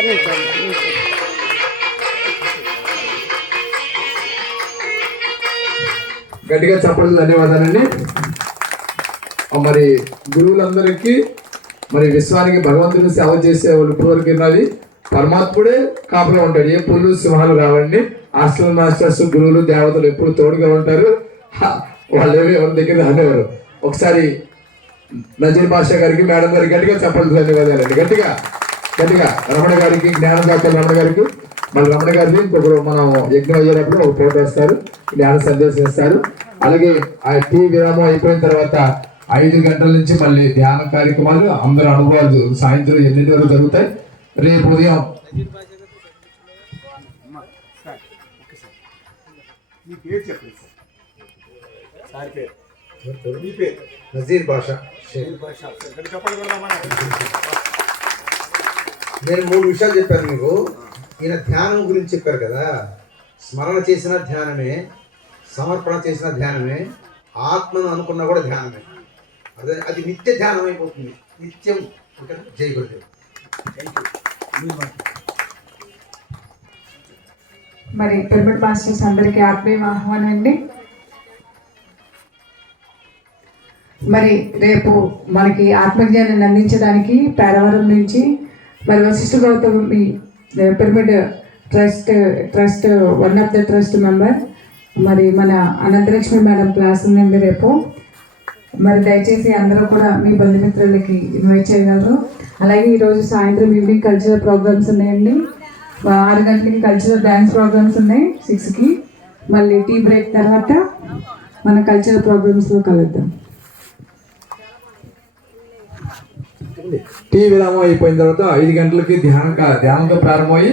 Sir నిల్చోండి. గట్టిగా చెప్పడం ధన్యవాదాలండి. మరి గురువులందరికీ మరి విశ్వానికి భగవంతుని సేవ చేసే వాళ్ళు ఇప్పటివరకు విన్నది పరమాత్ముడే కాపులో ఉంటాడు. ఏ పుల్లు సింహాలు రావండి. హాస్టల్ మాస్టర్స్ గురువులు దేవతలు ఎప్పుడు తోడుగా ఉంటారు. వాళ్ళు ఎవరి దగ్గర అనేవారు. ఒకసారి నజీర్ బాషా గారికి మేడం గారికి గట్టిగా చెప్పాలి ధన్యవాదాలండి. గట్టిగా గట్టిగా రమణ గారికి జ్ఞానదాత రమణ గారికి మళ్ళీ రమణ గారికి ఇంకొకరు మనం యజ్ఞం అయ్యేటప్పుడు ఒక ఫోటో వస్తారు, జ్ఞాన సందేశం ఇస్తారు. అలాగే ఆ టీ విరామం అయిపోయిన తర్వాత 5 గంటల నుంచి మళ్ళీ ధ్యాన కార్యక్రమాలు అందరి అనుభవాలు సాయంత్రం 8 వరకు జరుగుతాయి. రేపు ఉదయం నజీర్ బాషా. నేను 3 విషయాలు చెప్పాను మీకు. ఈయన ధ్యానం గురించి చెప్పారు కదా. స్మరణ చేసిన ధ్యానమే, సమర్పణ చేసిన ధ్యానమే, ఆత్మను అనుకున్నా కూడా ధ్యానమే. అదే అది నిత్య ధ్యానం అయిపోతుంది. నిత్యం. జై గురుదేవ్. మరి పిరమిడ్ మాస్టర్స్ అందరికీ ఆత్మీయ ఆహ్వానం అండి. మరి రేపు మనకి ఆత్మజ్ఞానాన్ని అందించడానికి పేరవరం నుంచి మరి Vasishta Gautami Pyramid Trust one of the trust member మరి మన అనంతలక్ష్మి మేడం క్లాస్ ఉందండి రేపు. మరి దయచేసి అందరూ కూడా మీ బంధుమిత్రులకి ఇన్వైట్ చేయగలరు. అలాగే ఈరోజు సాయంత్రం ఈవినింగ్ కల్చరల్ ప్రోగ్రామ్స్ ఉన్నాయండి. 6 గంటలకి కల్చరల్ డ్యాన్స్ ప్రోగ్రామ్స్ ఉన్నాయి. 6కి మళ్ళీ టీ బ్రేక్ తర్వాత మన కల్చరల్ ప్రోగ్రామ్స్లో కలుద్దాం. టీ విరామం అయిపోయిన తర్వాత 5 గంటలకి ధ్యానంతో ప్రారంభమయ్యి